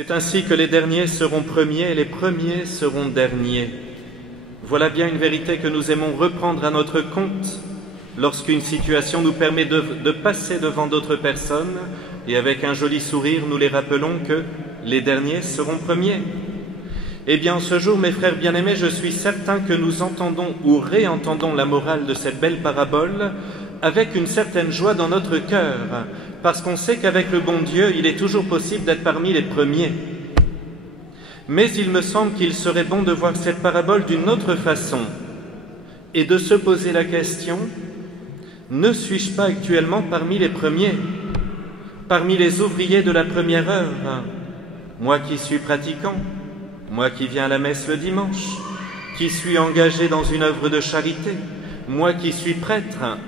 C'est ainsi que les derniers seront premiers et les premiers seront derniers. Voilà bien une vérité que nous aimons reprendre à notre compte lorsqu'une situation nous permet de passer devant d'autres personnes et avec un joli sourire nous les rappelons que les derniers seront premiers. Eh bien, en ce jour, mes frères bien-aimés, je suis certain que nous entendons ou réentendons la morale de cette belle parabole avec une certaine joie dans notre cœur, parce qu'on sait qu'avec le bon Dieu, il est toujours possible d'être parmi les premiers. Mais il me semble qu'il serait bon de voir cette parabole d'une autre façon et de se poser la question, ne suis-je pas actuellement parmi les premiers, parmi les ouvriers de la première heure, moi qui suis pratiquant, moi qui viens à la messe le dimanche, qui suis engagé dans une œuvre de charité, moi qui suis prêtre,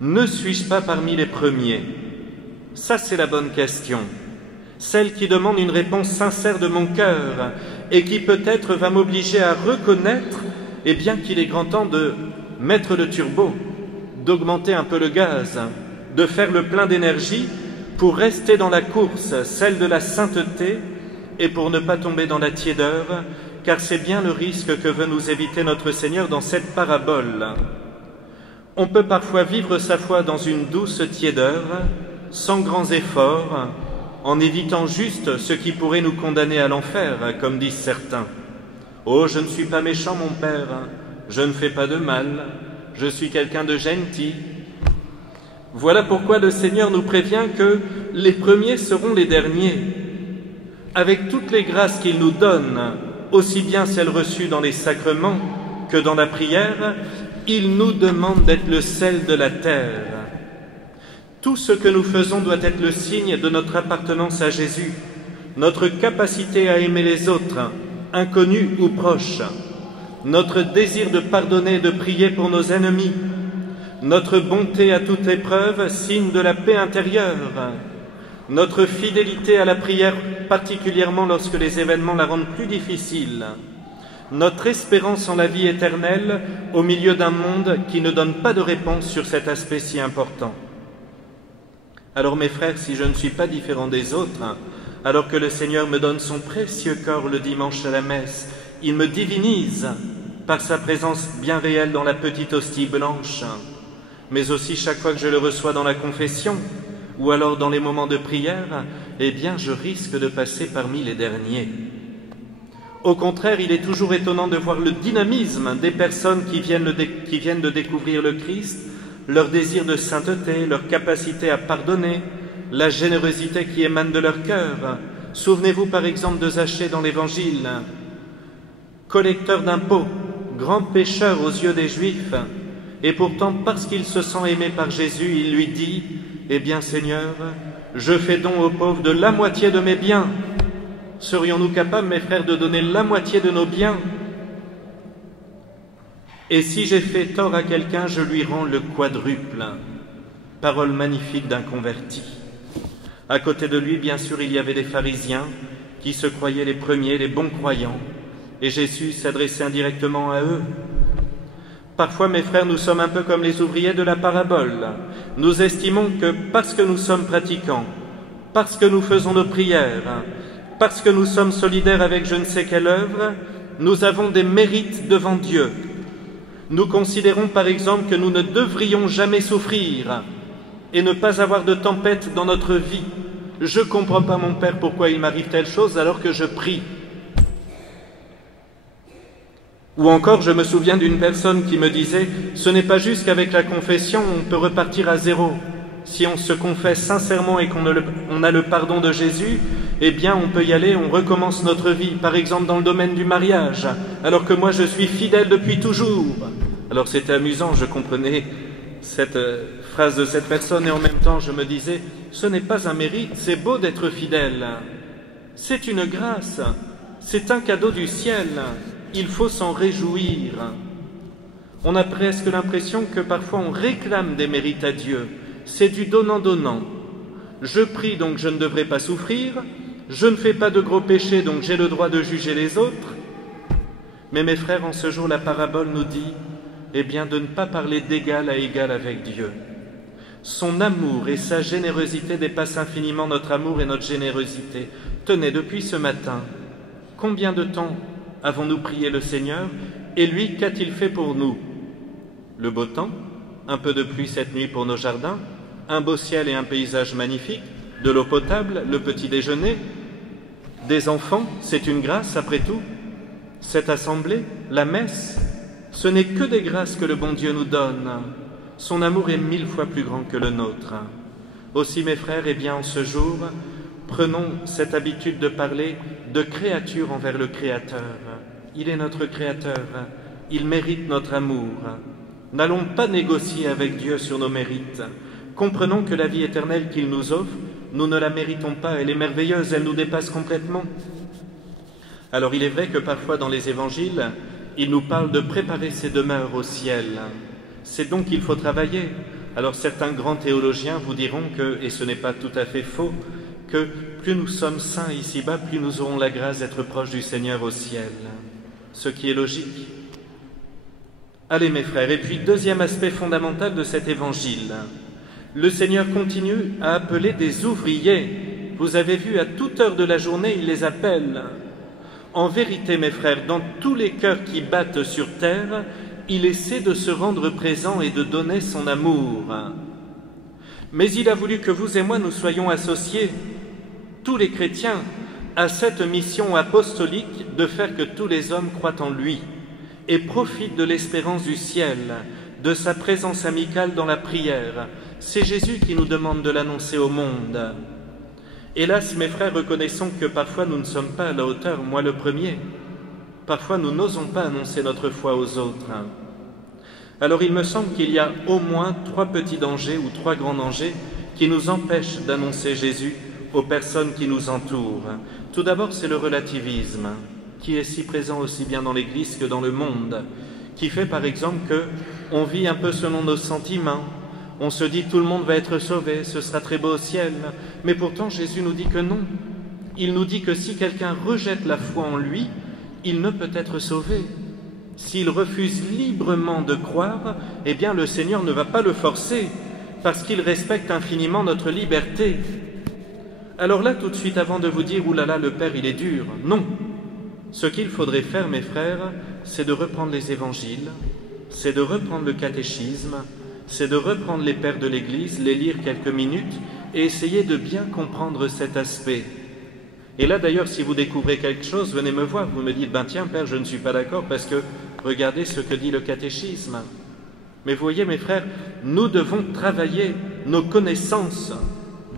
ne suis-je pas parmi les premiers? Ça, c'est la bonne question, celle qui demande une réponse sincère de mon cœur et qui peut-être va m'obliger à reconnaître bien qu'il est grand temps de mettre le turbo, d'augmenter un peu le gaz, de faire le plein d'énergie pour rester dans la course, celle de la sainteté, et pour ne pas tomber dans la tiédeur, car c'est bien le risque que veut nous éviter notre Seigneur dans cette parabole. On peut parfois vivre sa foi dans une douce tiédeur, sans grands efforts, en évitant juste ce qui pourrait nous condamner à l'enfer, comme disent certains. « Oh, je ne suis pas méchant, mon père, je ne fais pas de mal, je suis quelqu'un de gentil. » Voilà pourquoi le Seigneur nous prévient que les premiers seront les derniers. Avec toutes les grâces qu'il nous donne, aussi bien celles reçues dans les sacrements que dans la prière, il nous demande d'être le sel de la terre. Tout ce que nous faisons doit être le signe de notre appartenance à Jésus, notre capacité à aimer les autres, inconnus ou proches, notre désir de pardonner et de prier pour nos ennemis, notre bonté à toute épreuve, signe de la paix intérieure, notre fidélité à la prière, particulièrement lorsque les événements la rendent plus difficile, notre espérance en la vie éternelle au milieu d'un monde qui ne donne pas de réponse sur cet aspect si important. Alors mes frères, si je ne suis pas différent des autres, alors que le Seigneur me donne son précieux corps le dimanche à la messe, il me divinise par sa présence bien réelle dans la petite hostie blanche, mais aussi chaque fois que je le reçois dans la confession, ou alors dans les moments de prière, eh bien je risque de passer parmi les derniers. Au contraire, il est toujours étonnant de voir le dynamisme des personnes qui viennent de découvrir le Christ, leur désir de sainteté, leur capacité à pardonner, la générosité qui émane de leur cœur. Souvenez-vous par exemple de Zachée dans l'Évangile, collecteur d'impôts, grand pécheur aux yeux des Juifs, et pourtant parce qu'il se sent aimé par Jésus, il lui dit « Eh bien Seigneur, je fais don aux pauvres de la moitié de mes biens. » Serions-nous capables, mes frères, de donner la moitié de nos biens? Et si j'ai fait tort à quelqu'un, je lui rends le quadruple. Parole magnifique d'un converti. À côté de lui, bien sûr, il y avait des pharisiens qui se croyaient les premiers, les bons croyants, et Jésus s'adressait indirectement à eux. Parfois, mes frères, nous sommes un peu comme les ouvriers de la parabole. Nous estimons que parce que nous sommes pratiquants, parce que nous faisons nos prières, parce que nous sommes solidaires avec je ne sais quelle œuvre, nous avons des mérites devant Dieu. Nous considérons par exemple que nous ne devrions jamais souffrir et ne pas avoir de tempête dans notre vie. Je ne comprends pas, mon Père, pourquoi il m'arrive telle chose alors que je prie. Ou encore, je me souviens d'une personne qui me disait « Ce n'est pas juste qu'avec la confession, on peut repartir à zéro. Si on se confesse sincèrement et qu'on a le pardon de Jésus, eh bien on peut y aller, on recommence notre vie, par exemple dans le domaine du mariage, alors que moi je suis fidèle depuis toujours. » Alors c'était amusant, je comprenais cette phrase de cette personne et en même temps je me disais « Ce n'est pas un mérite, c'est beau d'être fidèle. C'est une grâce, c'est un cadeau du ciel. Il faut s'en réjouir. » On a presque l'impression que parfois on réclame des mérites à Dieu. C'est du donnant-donnant. Je prie, donc je ne devrais pas souffrir. Je ne fais pas de gros péchés, donc j'ai le droit de juger les autres. Mais mes frères, en ce jour, la parabole nous dit, eh bien, de ne pas parler d'égal à égal avec Dieu. Son amour et sa générosité dépassent infiniment notre amour et notre générosité. Tenez, depuis ce matin, combien de temps avons-nous prié le Seigneur, et lui, qu'a-t-il fait pour nous? Le beau temps, un peu de pluie cette nuit pour nos jardins, un beau ciel et un paysage magnifique, de l'eau potable, le petit déjeuner, des enfants, c'est une grâce après tout. Cette assemblée, la messe, ce n'est que des grâces que le bon Dieu nous donne. Son amour est 1000 fois plus grand que le nôtre. Aussi, mes frères, eh bien, en ce jour, prenons cette habitude de parler de créature envers le Créateur. Il est notre Créateur, il mérite notre amour. N'allons pas négocier avec Dieu sur nos mérites. Comprenons que la vie éternelle qu'il nous offre, nous ne la méritons pas, elle est merveilleuse, elle nous dépasse complètement. Alors il est vrai que parfois dans les évangiles, il nous parle de préparer ses demeures au ciel. C'est donc qu'il faut travailler. Alors certains grands théologiens vous diront que, et ce n'est pas tout à fait faux, que plus nous sommes saints ici-bas, plus nous aurons la grâce d'être proches du Seigneur au ciel. Ce qui est logique. Allez mes frères, et puis deuxième aspect fondamental de cet évangile. Le Seigneur continue à appeler des ouvriers. Vous avez vu, à toute heure de la journée, il les appelle. En vérité, mes frères, dans tous les cœurs qui battent sur terre, il essaie de se rendre présent et de donner son amour. Mais il a voulu que vous et moi nous soyons associés, tous les chrétiens, à cette mission apostolique de faire que tous les hommes croient en lui et profitent de l'espérance du ciel, de sa présence amicale dans la prière. C'est Jésus qui nous demande de l'annoncer au monde. Hélas, mes frères, reconnaissons que parfois nous ne sommes pas à la hauteur, moi le premier. Parfois nous n'osons pas annoncer notre foi aux autres. Alors il me semble qu'il y a au moins 3 petits dangers ou 3 grands dangers qui nous empêchent d'annoncer Jésus aux personnes qui nous entourent. Tout d'abord, c'est le relativisme, qui est si présent aussi bien dans l'Église que dans le monde, qui fait par exemple qu'on vit un peu selon nos sentiments. On se dit tout le monde va être sauvé, ce sera très beau au ciel. Mais pourtant Jésus nous dit que non. Il nous dit que si quelqu'un rejette la foi en lui, il ne peut être sauvé. S'il refuse librement de croire, eh bien le Seigneur ne va pas le forcer, parce qu'il respecte infiniment notre liberté. Alors là, tout de suite, avant de vous dire « Oulala, le Père, il est dur », non. Ce qu'il faudrait faire, mes frères, c'est de reprendre les évangiles, c'est de reprendre le catéchisme, c'est de reprendre les pères de l'Église, les lire quelques minutes et essayer de bien comprendre cet aspect. Et là, d'ailleurs, si vous découvrez quelque chose, venez me voir, vous me dites « Ben tiens, Père, je ne suis pas d'accord parce que regardez ce que dit le catéchisme ». Mais vous voyez, mes frères, nous devons travailler nos connaissances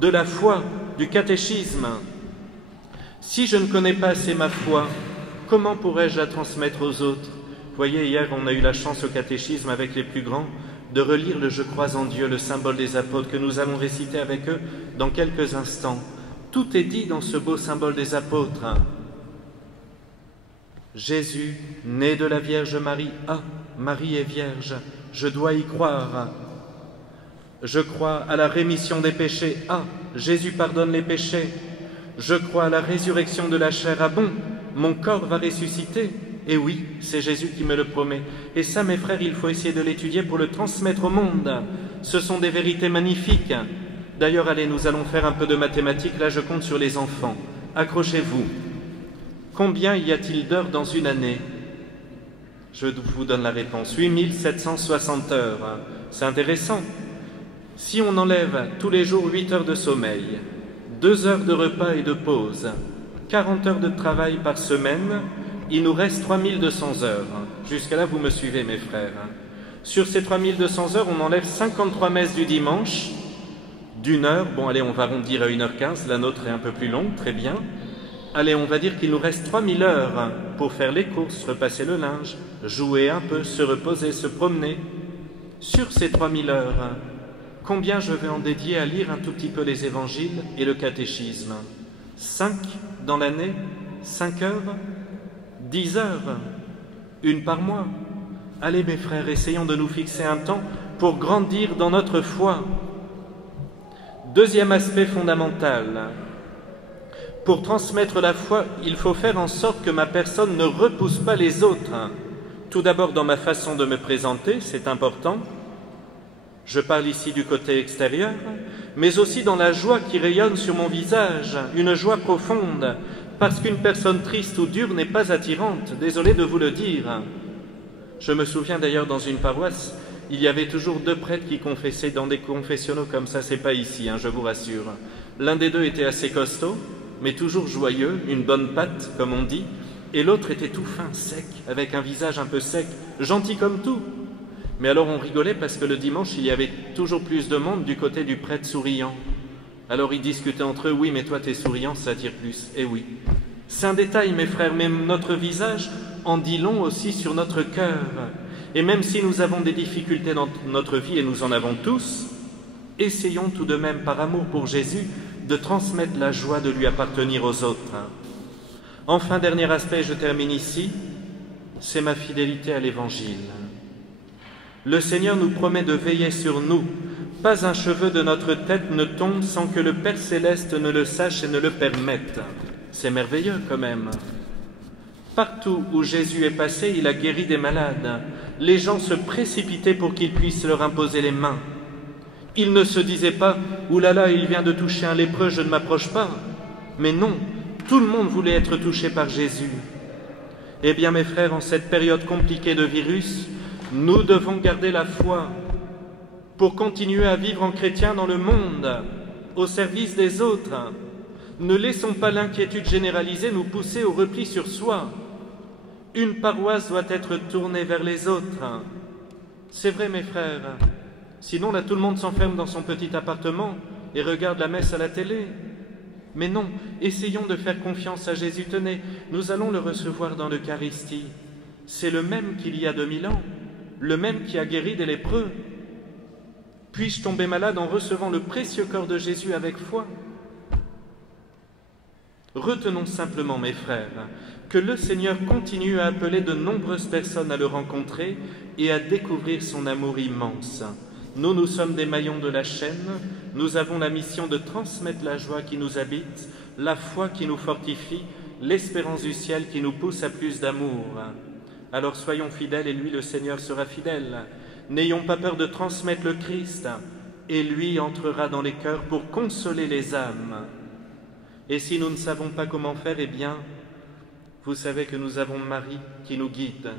de la foi, du catéchisme. Si je ne connais pas assez ma foi, comment pourrais-je la transmettre aux autres? Vous voyez, hier, on a eu la chance au catéchisme avec les plus grands de relire le « Je crois en Dieu », le symbole des apôtres que nous allons réciter avec eux dans quelques instants. Tout est dit dans ce beau symbole des apôtres. Jésus, né de la Vierge Marie, Marie est vierge, je dois y croire. Je crois à la rémission des péchés, Jésus pardonne les péchés. Je crois à la résurrection de la chair, bon, mon corps va ressusciter. Et oui, c'est Jésus qui me le promet. Et ça, mes frères, il faut essayer de l'étudier pour le transmettre au monde. Ce sont des vérités magnifiques. D'ailleurs, allez, nous allons faire un peu de mathématiques. Là, je compte sur les enfants. Accrochez-vous. Combien y a-t-il d'heures dans une année? Je vous donne la réponse. 8760 heures. C'est intéressant. Si on enlève tous les jours 8 heures de sommeil, 2 heures de repas et de pause, 40 heures de travail par semaine, il nous reste 3200 heures. Jusqu'à là, vous me suivez, mes frères. Sur ces 3200 heures, on enlève 53 messes du dimanche, d'1 heure. Bon, allez, on va arrondir à 1h15. La nôtre est un peu plus longue, très bien. Allez, on va dire qu'il nous reste 3000 heures pour faire les courses, repasser le linge, jouer un peu, se reposer, se promener. Sur ces 3000 heures, combien je vais en dédier à lire un tout petit peu les évangiles et le catéchisme? 5 dans l'année? 5 heures? 10 heures? 1 par mois? Allez mes frères, essayons de nous fixer un temps pour grandir dans notre foi. Deuxième aspect fondamental. Pour transmettre la foi, il faut faire en sorte que ma personne ne repousse pas les autres. Tout d'abord dans ma façon de me présenter, c'est important. Je parle ici du côté extérieur, mais aussi dans la joie qui rayonne sur mon visage, une joie profonde, parce qu'une personne triste ou dure n'est pas attirante, désolé de vous le dire. Je me souviens d'ailleurs dans une paroisse, il y avait toujours 2 prêtres qui confessaient dans des confessionnaux comme ça, c'est pas ici, je vous rassure. L'un des 2 était assez costaud, mais toujours joyeux, une bonne patte, comme on dit, et l'autre était tout fin, sec, avec un visage un peu sec, gentil comme tout. Mais alors on rigolait parce que le dimanche, il y avait toujours plus de monde du côté du prêtre souriant. Alors ils discutaient entre eux, oui, mais toi t'es souriant, ça attire plus. Eh oui. C'est un détail, mes frères, mais notre visage en dit long aussi sur notre cœur. Et même si nous avons des difficultés dans notre vie, et nous en avons tous, essayons tout de même, par amour pour Jésus, de transmettre la joie de lui appartenir aux autres. Enfin, dernier aspect, je termine ici, c'est ma fidélité à l'Évangile. Le Seigneur nous promet de veiller sur nous. Pas un cheveu de notre tête ne tombe sans que le Père Céleste ne le sache et ne le permette. C'est merveilleux quand même. Partout où Jésus est passé, il a guéri des malades. Les gens se précipitaient pour qu'il puisse leur imposer les mains. Il ne se disait pas « Ouh là là, il vient de toucher un lépreux, je ne m'approche pas ». Mais non, tout le monde voulait être touché par Jésus. Eh bien mes frères, en cette période compliquée de virus, nous devons garder la foi pour continuer à vivre en chrétien dans le monde, au service des autres. Ne laissons pas l'inquiétude généralisée nous pousser au repli sur soi. Une paroisse doit être tournée vers les autres. C'est vrai, mes frères. Sinon, là, tout le monde s'enferme dans son petit appartement et regarde la messe à la télé. Mais non, essayons de faire confiance à Jésus. Tenez, nous allons le recevoir dans l'Eucharistie. C'est le même qu'il y a 2000 ans, le même qui a guéri des lépreux. Puis-je tomber malade en recevant le précieux corps de Jésus avec foi? Retenons simplement, mes frères, que le Seigneur continue à appeler de nombreuses personnes à le rencontrer et à découvrir son amour immense. Nous sommes des maillons de la chaîne, nous avons la mission de transmettre la joie qui nous habite, la foi qui nous fortifie, l'espérance du ciel qui nous pousse à plus d'amour. Alors soyons fidèles et lui, le Seigneur, sera fidèle. N'ayons pas peur de transmettre le Christ, et lui entrera dans les cœurs pour consoler les âmes. Et si nous ne savons pas comment faire, eh bien, vous savez que nous avons Marie qui nous guide.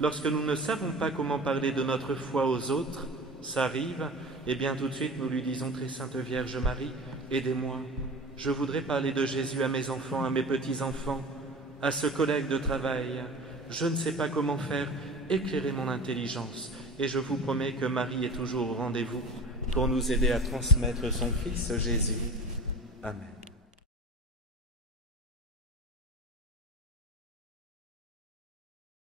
Lorsque nous ne savons pas comment parler de notre foi aux autres, ça arrive, eh bien tout de suite nous lui disons « Très Sainte Vierge Marie, aidez-moi. Je voudrais parler de Jésus à mes enfants, à mes petits-enfants, à ce collègue de travail. Je ne sais pas comment faire, éclairez mon intelligence. » Et je vous promets que Marie est toujours au rendez-vous pour nous aider à transmettre son Fils Jésus. Amen.